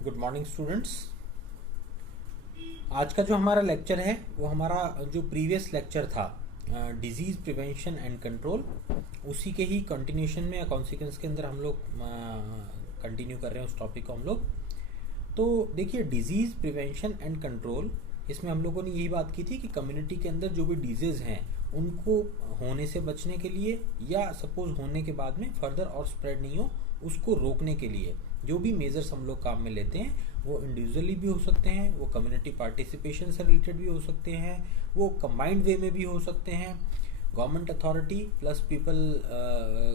Good morning students. आज का जो हमारा लेक्चर है वो हमारा जो प्रीवियस लेक्चर था डिजीज़ प्रिवेंशन एंड कंट्रोल, उसी के ही कंटिन्यूशन में या कॉन्सिक्वेंस के अंदर हम लोग कंटिन्यू कर रहे हैं उस टॉपिक को हम लोग। तो देखिए, डिजीज़ प्रिवेंशन एंड कंट्रोल, इसमें हम लोगों ने यही बात की थी कि कम्युनिटी के अंदर जो भी डिजीज़ हैं उनको होने से बचने के लिए या सपोज होने के बाद में फर्दर और स्प्रेड नहीं हो उसको रोकने के लिए जो भी मेजर्स हम लोग काम में लेते हैं वो इंडिविजुअली भी हो सकते हैं, वो कम्युनिटी पार्टिसिपेशन से रिलेटेड भी हो सकते हैं, वो कंबाइंड वे में भी हो सकते हैं, government authority plus people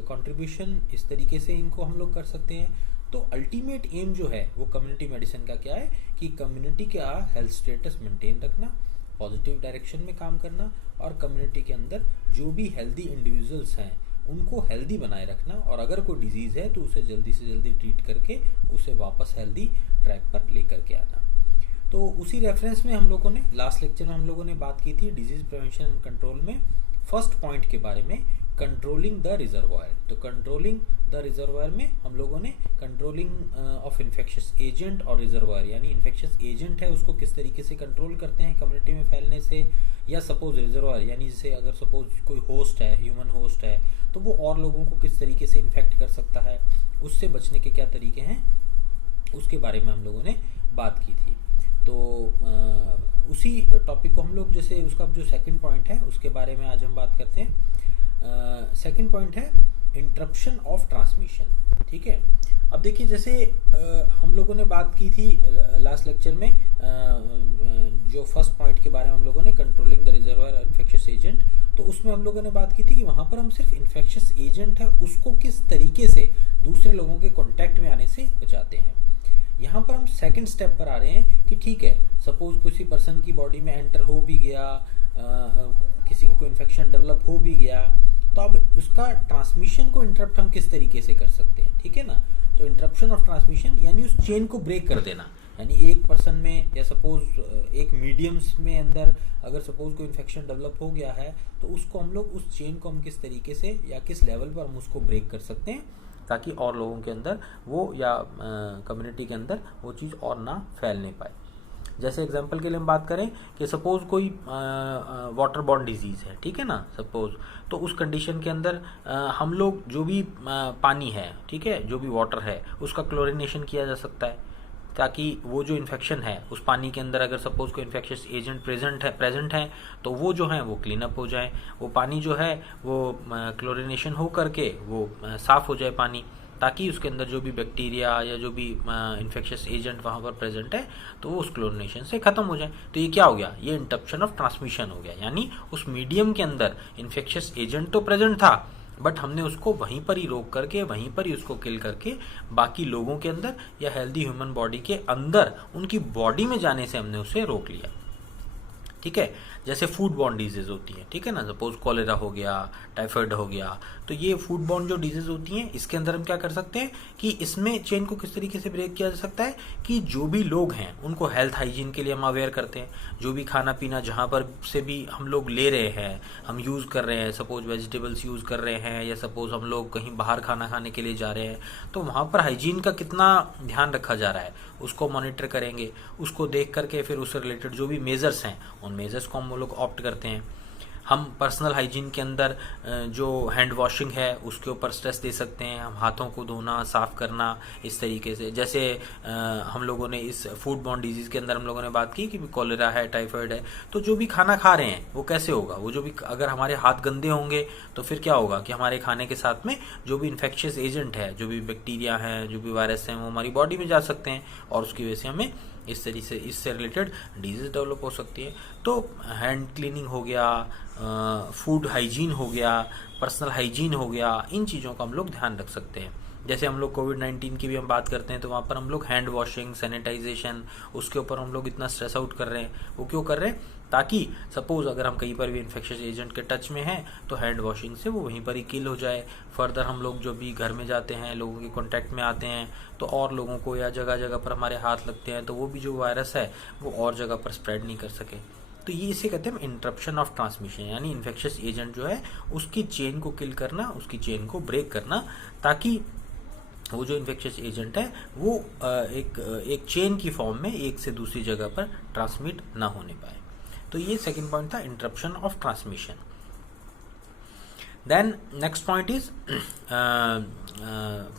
contribution, इस तरीके से इनको हम लोग कर सकते हैं। तो अल्टीमेट एम जो है वो कम्युनिटी मेडिसिन का क्या है कि कम्युनिटी का हेल्थ स्टेटस मेंटेन रखना, पॉजिटिव डायरेक्शन में काम करना और कम्युनिटी के अंदर जो भी हेल्दी इंडिविजुअल्स हैं उनको हेल्दी बनाए रखना, और अगर कोई डिजीज़ है तो उसे जल्दी से जल्दी ट्रीट करके उसे वापस हेल्दी ट्रैक पर लेकर के आना। तो उसी रेफरेंस में हम लोगों ने लास्ट लेक्चर में हम लोगों ने बात की थी डिजीज़ प्रिवेंशन एंड कंट्रोल में फर्स्ट पॉइंट के बारे में, कंट्रोलिंग द रिजर्वायर। तो कंट्रोलिंग द रिजर्वायर में हम लोगों ने कंट्रोलिंग ऑफ इन्फेक्शियस एजेंट और रिजर्वायर, यानी इन्फेक्शियस एजेंट है उसको किस तरीके से कंट्रोल करते हैं कम्युनिटी में फैलने से, या सपोज रिजर्वायर यानी जैसे अगर सपोज कोई होस्ट है, ह्यूमन होस्ट है, तो वो और लोगों को किस तरीके से इन्फेक्ट कर सकता है, उससे बचने के क्या तरीके हैं उसके बारे में हम लोगों ने बात की थी। तो उसी टॉपिक को हम लोग जैसे उसका जो सेकंड पॉइंट है उसके बारे में आज हम बात करते हैं। सेकंड पॉइंट है इंटरप्शन ऑफ ट्रांसमिशन। ठीक है, अब देखिए जैसे हम लोगों ने बात की थी लास्ट लेक्चर में जो फर्स्ट पॉइंट के बारे में हम लोगों ने controlling the reservoir infectious agent, तो उसमें हम लोगों ने बात की थी कि वहाँ पर हम सिर्फ इन्फेक्शियस एजेंट है उसको किस तरीके से दूसरे लोगों के कॉन्टैक्ट में आने से बचाते हैं। यहाँ पर हम सेकंड स्टेप पर आ रहे हैं कि ठीक है, सपोज किसी पर्सन की बॉडी में एंटर हो भी गया, किसी को इन्फेक्शन डेवलप हो भी गया, तो अब उसका ट्रांसमिशन को इंटरप्ट हम किस तरीके से कर सकते हैं। ठीक है ना, तो इंटरप्शन ऑफ ट्रांसमिशन यानी उस चेन को ब्रेक कर देना, यानी एक पर्सन में या सपोज एक मीडियम्स में अंदर अगर सपोज कोई इन्फेक्शन डेवलप हो गया है तो उसको हम लोग उस चेन को हम किस तरीके से या किस लेवल पर हम उसको ब्रेक कर सकते हैं ताकि और लोगों के अंदर वो या कम्युनिटी के अंदर वो चीज़ और ना फैलने पाए। जैसे एग्जांपल के लिए हम बात करें कि सपोज कोई वाटर बॉर्न डिजीज़ है, ठीक है ना, सपोज, तो उस कंडीशन के अंदर हम लोग जो भी पानी है, ठीक है, जो भी वाटर है उसका क्लोरिनेशन किया जा सकता है ताकि वो जो इन्फेक्शन है उस पानी के अंदर अगर सपोज कोई इन्फेक्शियस एजेंट प्रेजेंट है तो वो जो है वो क्लीन अप हो जाए, वो पानी जो है वो क्लोरिनेशन हो करके वो साफ़ हो जाए पानी, ताकि उसके अंदर जो भी बैक्टीरिया या जो भी इन्फेक्शियस एजेंट वहाँ पर प्रेजेंट है तो वो उस क्लोरिनेशन से ख़त्म हो जाए। तो ये क्या हो गया, ये इंटरप्शन ऑफ ट्रांसमिशन हो गया, यानी उस मीडियम के अंदर इन्फेक्शियस एजेंट तो प्रेजेंट था बट हमने उसको वहीं पर ही रोक करके वहीं पर ही उसको किल करके बाकी लोगों के अंदर या हेल्दी ह्यूमन बॉडी के अंदर उनकी बॉडी में जाने से हमने उसे रोक लिया। ठीक है, जैसे फूड बॉर्न डिजीज होती है, ठीक है ना, सपोज कॉलेरा हो गया, टाइफाइड हो गया, तो ये फूड बॉर्न जो डिजीज होती हैं इसके अंदर हम क्या कर सकते हैं कि इसमें चेन को किस तरीके से ब्रेक किया जा सकता है कि जो भी लोग हैं उनको हेल्थ हाइजीन के लिए हम अवेयर करते हैं, जो भी खाना पीना जहाँ पर से भी हम लोग ले रहे हैं, हम यूज़ कर रहे हैं, सपोज वेजिटेबल्स यूज़ कर रहे हैं या सपोज हम लोग कहीं बाहर खाना खाने के लिए जा रहे हैं, तो वहाँ पर हाइजीन का कितना ध्यान रखा जा रहा है उसको मॉनिटर करेंगे, उसको देख करके फिर उससे रिलेटेड जो भी मेजर्स हैं उन मेजर्स को हम लोग ऑप्ट करते हैं। हम पर्सनल हाइजीन के अंदर जो हैंड वॉशिंग है उसके ऊपर स्ट्रेस दे सकते हैं, हम हाथों को धोना, साफ़ करना, इस तरीके से। जैसे हम लोगों ने इस फूड बॉर्न डिजीज़ के अंदर हम लोगों ने बात की कि कॉलेरा है, टाइफाइड है, तो जो भी खाना खा रहे हैं वो कैसे होगा, वो जो भी अगर हमारे हाथ गंदे होंगे तो फिर क्या होगा कि हमारे खाने के साथ में जो भी इन्फेक्शियस एजेंट है, जो भी बैक्टीरिया हैं, जो भी वायरस हैं, वो हमारी बॉडी में जा सकते हैं और उसकी वजह से हमें इस तरीके से इससे रिलेटेड डिजीज डेवलप हो सकती है। तो हैंड क्लीनिंग हो गया, फूड हाइजीन हो गया, पर्सनल हाइजीन हो गया, इन चीज़ों का हम लोग ध्यान रख सकते हैं। जैसे हम लोग कोविड-19 की भी हम बात करते हैं तो वहाँ पर हम लोग हैंड वॉशिंग, सैनिटाइजेशन, उसके ऊपर हम लोग इतना स्ट्रेस आउट कर रहे हैं। वो क्यों कर रहे हैं, ताकि सपोज अगर हम कहीं पर भी इन्फेक्शियस एजेंट के टच में हैं तो हैंड वॉशिंग से वो वहीं पर ही किल हो जाए। फर्दर हम लोग जो भी घर में जाते हैं, लोगों के कॉन्टैक्ट में आते हैं तो और लोगों को या जगह जगह पर हमारे हाथ लगते हैं तो वो भी जो वायरस है वो और जगह पर स्प्रेड नहीं कर सके। तो ये इसे कहते हैं इंटरप्शन ऑफ ट्रांसमिशन, यानी इन्फेक्शियस एजेंट जो है उसकी चेन को किल करना, उसकी चेन को ब्रेक करना, ताकि वो जो इन्फेक्शियस एजेंट है वो एक चेन की फॉर्म में एक से दूसरी जगह पर ट्रांसमिट ना होने पाए। तो ये सेकंड पॉइंट था, interruption of transmission. Then next point is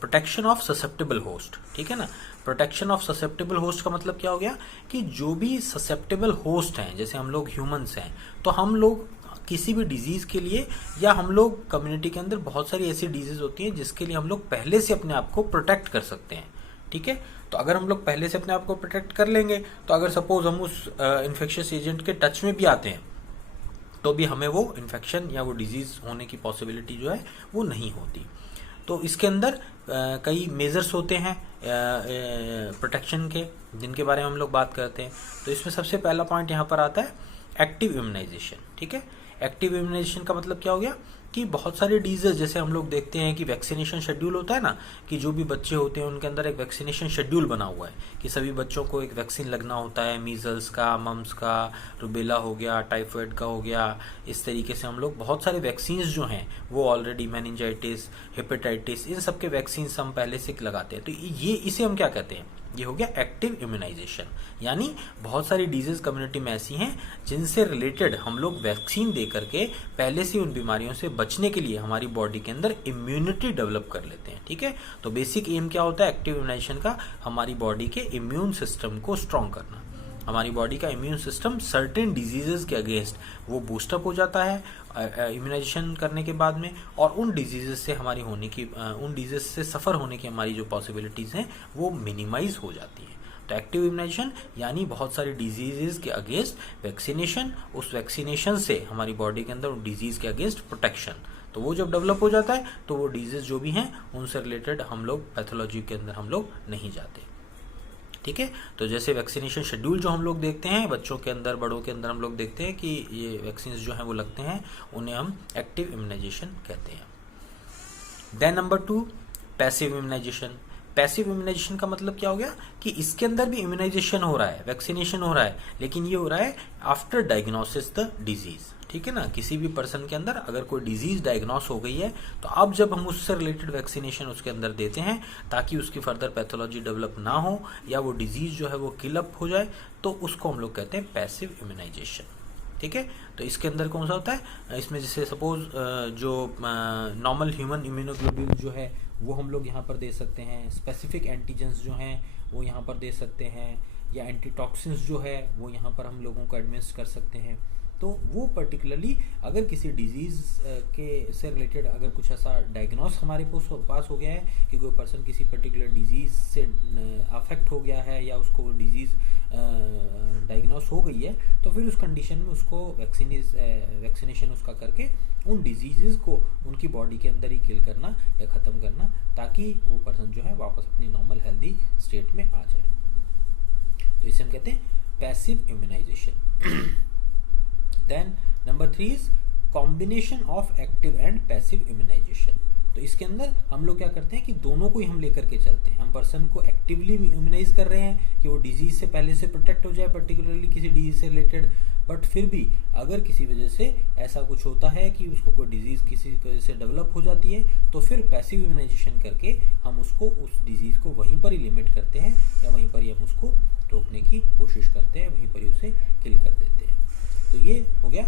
protection of susceptible host. ठीक है ना, प्रोटेक्शन ऑफ ससेप्टेबल होस्ट का मतलब क्या हो गया कि जो भी ससेप्टेबल होस्ट हैं, जैसे हम लोग ह्यूमंस हैं, तो हम लोग किसी भी डिजीज के लिए, या हम लोग कम्युनिटी के अंदर बहुत सारी ऐसी डिजीज होती हैं जिसके लिए हम लोग पहले से अपने आप को प्रोटेक्ट कर सकते हैं। ठीक है, तो अगर हम लोग पहले से अपने आप को प्रोटेक्ट कर लेंगे, तो अगर सपोज हम उस इन्फेक्शियस एजेंट के टच में भी आते हैं तो भी हमें वो इन्फेक्शन या वो डिजीज होने की पॉसिबिलिटी जो है वो नहीं होती। तो इसके अंदर कई मेजर्स होते हैं प्रोटेक्शन के, जिनके बारे में हम लोग बात करते हैं। तो इसमें सबसे पहला पॉइंट यहाँ पर आता है एक्टिव इम्यूनाइजेशन। ठीक है, एक्टिव इम्यूनाइजेशन का मतलब क्या हो गया कि बहुत सारे डिजीज, जैसे हम लोग देखते हैं कि वैक्सीनेशन शेड्यूल होता है ना, कि जो भी बच्चे होते हैं उनके अंदर एक वैक्सीनेशन शेड्यूल बना हुआ है कि सभी बच्चों को एक वैक्सीन लगना होता है, मीजल्स का, मम्स का, रुबेला हो गया, टाइफाइड का हो गया। इस तरीके से हम लोग बहुत सारे वैक्सीन जो हैं वो ऑलरेडी, मेनिंजाइटिस, हेपेटाइटिस, इन सब के वैक्सीन हम पहले से लगाते हैं। तो ये इसे हम क्या कहते हैं, ये हो गया एक्टिव इम्यूनाइजेशन। यानी बहुत सारी डिजीज कम्युनिटी में ऐसी हैं जिनसे रिलेटेड हम लोग वैक्सीन दे करके पहले से उन बीमारियों से बचने के लिए हमारी बॉडी के अंदर इम्यूनिटी डेवलप कर लेते हैं। ठीक है, तो बेसिक एम क्या होता है एक्टिव इम्यूनाइजेशन का, हमारी बॉडी के इम्यून सिस्टम को स्ट्रॉन्ग करना। हमारी बॉडी का इम्यून सिस्टम सर्टेन डिजीजेस के अगेंस्ट वो बूस्टअप हो जाता है इम्यूनाइजेशन करने के बाद में, और उन डिजीजेस से हमारी होने की, उन डिजीज से सफ़र होने की हमारी जो पॉसिबिलिटीज़ हैं वो मिनिमाइज हो जाती हैं। तो एक्टिव इम्यूनाइजेशन यानी बहुत सारी डिजीजेस के अगेंस्ट वैक्सीनेशन, उस वैक्सीनेशन से हमारी बॉडी के अंदर उन डिजीज़ के अगेंस्ट प्रोटेक्शन। तो वो जब डेवलप हो जाता है तो वो डिजीज जो भी हैं उनसे रिलेटेड हम लोग पैथोलॉजी के अंदर हम लोग नहीं जाते। ठीक है, तो जैसे वैक्सीनेशन शेड्यूल जो हम लोग देखते हैं बच्चों के अंदर, बड़ों के अंदर, हम लोग देखते हैं कि ये वैक्सीन जो हैं वो लगते हैं, उन्हें हम एक्टिव इम्यूनाइजेशन कहते हैं। Then number 2, passive immunisation. Passive immunisation का मतलब क्या हो गया कि इसके अंदर भी इम्यूनाइजेशन हो रहा है, वैक्सीनेशन हो रहा है, लेकिन ये हो रहा है आफ्टर डायग्नोसिस द डिजीज। ठीक है ना, किसी भी पर्सन के अंदर अगर कोई डिजीज डायग्नोस हो गई है तो अब जब हम उससे रिलेटेड वैक्सीनेशन उसके अंदर देते हैं ताकि उसकी फर्दर पैथोलॉजी डेवलप ना हो या वो डिजीज जो है वो किल अप हो जाए, तो उसको हम लोग कहते हैं पैसिव इम्यूनाइजेशन। ठीक है, तो इसके अंदर कौन सा होता है, इसमें जैसे सपोज जो नॉर्मल ह्यूमन इम्यूनोग्लोब्यूल जो है वो हम लोग यहाँ पर दे सकते हैं, स्पेसिफिक एंटीजेंस जो हैं वो यहाँ पर दे सकते हैं, या एंटीटॉक्सिन्स जो है वो यहाँ पर हम लोगों को एडमिनिस्ट कर सकते हैं। तो वो पर्टिकुलरली अगर किसी डिजीज़ के से रिलेटेड अगर कुछ ऐसा डायग्नोस हमारे पास हो गया है कि कोई पर्सन किसी पर्टिकुलर डिजीज़ से अफेक्ट हो गया है या उसको वो डिजीज़ डायग्नोस हो गई है, तो फिर उस कंडीशन में उसको वैक्सीनेशन उसका करके उन डिजीज़ को उनकी बॉडी के अंदर ही किल करना या ख़त्म करना, ताकि वो पर्सन जो है वापस अपनी नॉर्मल हेल्दी स्टेट में आ जाए। तो इसे हम कहते हैं passive immunisation. Then number 3 is combination of active and passive immunisation. तो इसके अंदर हम लोग क्या करते हैं कि दोनों को ही हम लेकर के चलते हैं। हम पर्सन को एक्टिवली इम्यूनाइज कर रहे हैं कि वो डिजीज से पहले से प्रोटेक्ट हो जाए, पर्टिकुलरली किसी डिजीज से रिलेटेड, बट फिर भी अगर किसी वजह से ऐसा कुछ होता है कि उसको कोई डिजीज किसी वजह से डेवलप हो जाती है, तो फिर पैसिव इम्यूनाइजेशन करके हम उसको उस डिजीज को वहीं पर ही लिमिट करते हैं या वहीं पर ही हम उसको रोकने की कोशिश करते हैं, वहीं पर ही उसे किल कर देते हैं। तो ये हो गया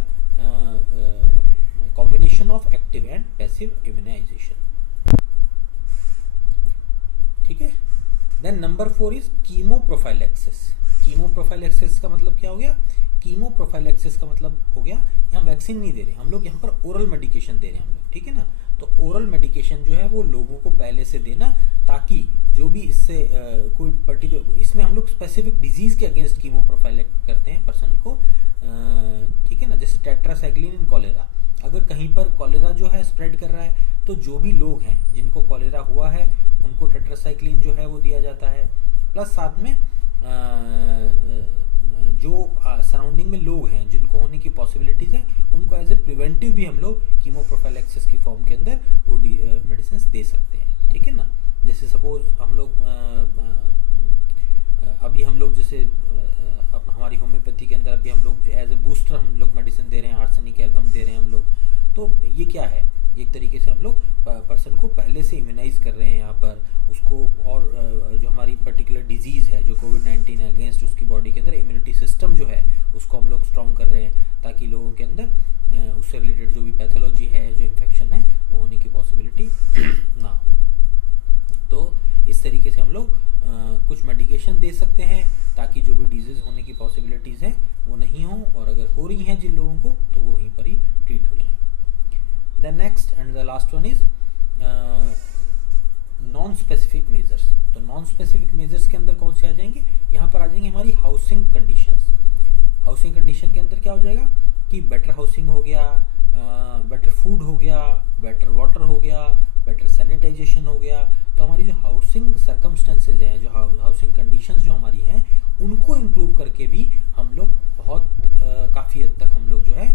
combination of active and passive immunisation. ठीक है, then number 4 is chemoprophylaxis. Chemoprophylaxis का मतलब क्या हो गया, कीमोप्रोफाइलैक्सिस का मतलब हो गया हम वैक्सीन नहीं दे रहे, हम लोग यहाँ पर ओरल मेडिकेशन दे रहे हैं हम लोग। ठीक है ना, तो ओरल मेडिकेशन जो है वो लोगों को पहले से देना, ताकि जो भी इससे कोई पर्टिकुलर, इसमें हम लोग स्पेसिफिक डिजीज के अगेंस्ट कीमोप्रोफाइलैक्स करते हैं पर्सन को। ठीक है ना, जैसे टेट्रासाइक्लिन इन कॉलेरा, अगर कहीं पर कॉलेरा जो है स्प्रेड कर रहा है, तो जो भी लोग हैं जिनको कॉलेरा हुआ है उनको टेट्रासाइक्लिन जो है वो दिया जाता है। प्लस साथ में जो सराउंडिंग में लोग हैं जिनको होने की पॉसिबिलिटीज है, उनको एज ए प्रिवेंटिव भी हम लोग कीमोप्रोफाइलैक्सिस की फॉर्म के अंदर वो मेडिसिन दे सकते हैं। ठीक है ना, जैसे सपोज हम लोग अभी हम लोग जैसे अब हमारी होम्योपैथी के अंदर अभी हम लोग एज ए बूस्टर हम लोग मेडिसिन दे रहे हैं, आर्सेनिक एल्बम दे रहे हैं हम लोग। तो ये क्या है, एक तरीके से हम लोग पर्सन को पहले से इम्यूनाइज कर रहे हैं यहाँ पर उसको, और जो हमारी पर्टिकुलर डिजीज़ है जो कोविड-19 है अगेंस्ट उसकी बॉडी के अंदर इम्यूनिटी सिस्टम जो है उसको हम लोग स्ट्रॉन्ग कर रहे हैं ताकि लोगों के अंदर उससे रिलेटेड जो भी पैथोलॉजी है, जो इन्फेक्शन है, वो होने की पॉसिबिलिटी ना हो। तो इस तरीके से हम लोग कुछ मेडिकेशन दे सकते हैं ताकि जो भी डिजीज़ होने की पॉसिबिलिटीज़ हैं वो नहीं हो, और अगर हो रही हैं जिन लोगों को तो वो वहीं पर ही ट्रीट हो जाए। The next and the last one is non specific measures. तो नॉन स्पेसिफिक मेजर्स के अंदर कौन से आ जाएंगे? यहाँ पर आ जाएंगे हमारी हाउसिंग कंडीशंस। हाउसिंग कंडीशन के अंदर क्या हो जाएगा कि बेटर हाउसिंग हो गया, बेटर फूड हो गया, बेटर वाटर हो गया, बेटर सैनिटाइजेशन हो गया। तो हमारी जो हाउसिंग सर्कमस्टेंसेज हैं, जो हाउसिंग कंडीशंस जो हमारी हैं, उनको इम्प्रूव करके भी हम लोग बहुत काफ़ी हद तक हम लोग जो है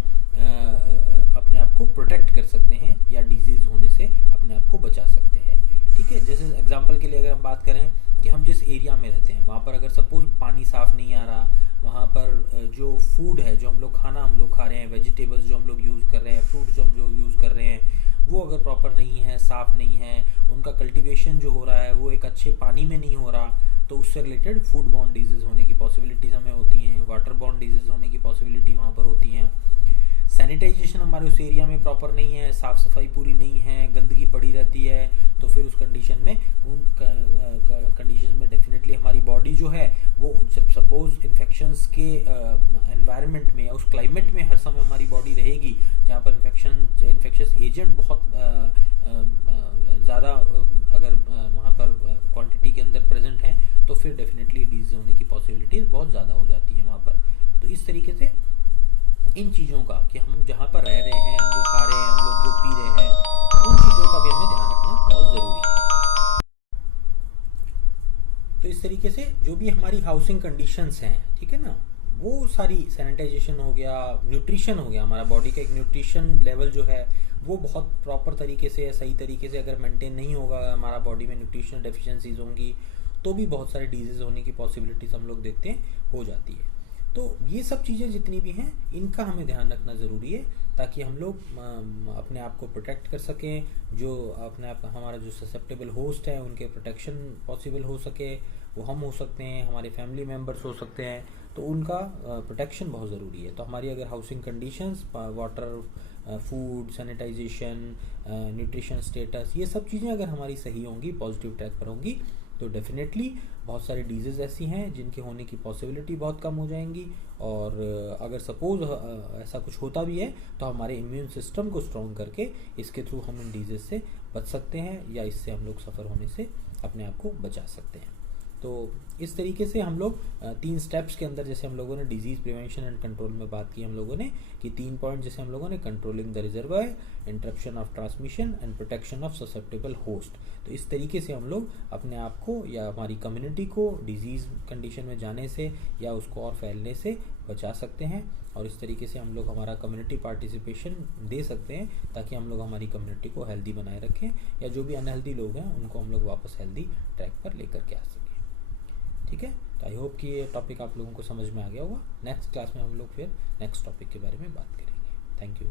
अपने आप को प्रोटेक्ट कर सकते हैं या डिजीज़ होने से अपने आप को बचा सकते हैं। ठीक है, जैसे एग्जांपल के लिए अगर हम बात करें कि हम जिस एरिया में रहते हैं वहाँ पर अगर सपोज पानी साफ़ नहीं आ रहा, वहाँ पर जो फूड है, जो हम लोग खाना हम लोग खा रहे हैं, वेजिटेबल्स जो हम लोग यूज़ कर रहे हैं, फ्रूट जो हम लोग यूज़ कर रहे हैं, वो अगर प्रॉपर नहीं है, साफ़ नहीं है, उनका कल्टीवेशन जो हो रहा है वो एक अच्छे पानी में नहीं हो रहा, तो उससे रिलेटेड फूड बॉर्न डिजीज़ होने की पॉसिबिलिटीज़ हमें होती हैं, वाटर बॉर्न डिजीज़ होने की पॉसिबिलिटी वहाँ पर होती हैं। सैनिटाइजेशन हमारे उस एरिया में प्रॉपर नहीं है, साफ़ सफाई पूरी नहीं है, गंदगी पड़ी रहती है, तो फिर उस कंडीशन में कंडीशन में डेफिनेटली हमारी बॉडी जो है वो जब सपोज इन्फेक्शंस के एनवायरनमेंट में या उस क्लाइमेट में हर समय हमारी बॉडी रहेगी जहाँ पर इन्फेक्शस एजेंट बहुत ज़्यादा अगर वहाँ पर क्वांटिटी के अंदर प्रेजेंट हैं तो फिर डेफिनेटली डिजीज होने की पॉसिबिलिटीज़ बहुत ज़्यादा हो जाती हैं वहाँ पर। तो इस तरीके से इन चीज़ों का कि हम जहाँ पर रह रहे हैं, हम जो खा रहे हैं, हम लोग जो पी रहे हैं, उन चीज़ों का भी हमें ध्यान रखना बहुत ज़रूरी है। तो इस तरीके से जो भी हमारी हाउसिंग कंडीशंस हैं, ठीक है ना, वो सारी सैनिटाइजेशन हो गया, न्यूट्रिशन हो गया, हमारा बॉडी का एक न्यूट्रिशन लेवल जो है वो बहुत प्रॉपर तरीके से, सही तरीके से अगर मेंटेन नहीं होगा, हमारा बॉडी में न्यूट्रिशनल डेफिशिएंसीज होंगी तो भी बहुत सारी डिजीज़ होने की पॉसिबिलिटीज़ हम लोग देखते हैं हो जाती है। तो ये सब चीज़ें जितनी भी हैं इनका हमें ध्यान रखना ज़रूरी है ताकि हम लोग अपने आप को प्रोटेक्ट कर सकें, जो अपने आप हमारा जो ससेप्टेबल होस्ट है उनके प्रोटेक्शन पॉसिबल हो सके, वो हम हो सकते हैं, हमारे फैमिली मेम्बर्स हो सकते हैं, तो उनका प्रोटेक्शन बहुत ज़रूरी है। तो हमारी अगर housing conditions, water, food, sanitisation, nutrition status, ये सब चीज़ें अगर हमारी सही होंगी, पॉजिटिव ट्रैक पर होंगी, तो डेफिनेटली बहुत सारी डिजीज़ ऐसी हैं जिनके होने की पॉसिबिलिटी बहुत कम हो जाएंगी। और अगर सपोज ऐसा कुछ होता भी है तो हमारे इम्यून सिस्टम को स्ट्रॉन्ग करके इसके थ्रू हम इन डिजीज़ से बच सकते हैं या इससे हम लोग सफ़र होने से अपने आप को बचा सकते हैं। तो इस तरीके से हम लोग 3 स्टेप्स के अंदर, जैसे हम लोगों ने डिजीज़ प्रिवेंशन एंड कंट्रोल में बात की हम लोगों ने कि 3 पॉइंट, जैसे हम लोगों ने controlling the reservoir, interruption of transmission and protection of susceptible host. तो इस तरीके से हम लोग अपने आप को या हमारी कम्युनिटी को डिजीज़ कंडीशन में जाने से या उसको और फैलने से बचा सकते हैं, और इस तरीके से हम लोग हमारा कम्युनिटी पार्टिसिपेशन दे सकते हैं ताकि हम लोग हमारी कम्युनिटी को हेल्दी बनाए रखें या जो भी अनहेल्दी लोग हैं उनको हम लोग वापस हेल्दी ट्रैक पर लेकर के आ सकें। ठीक है, तो आई होप कि ये टॉपिक आप लोगों को समझ में आ गया होगा। नेक्स्ट क्लास में हम लोग फिर नेक्स्ट टॉपिक के बारे में बात करेंगे। Thank you.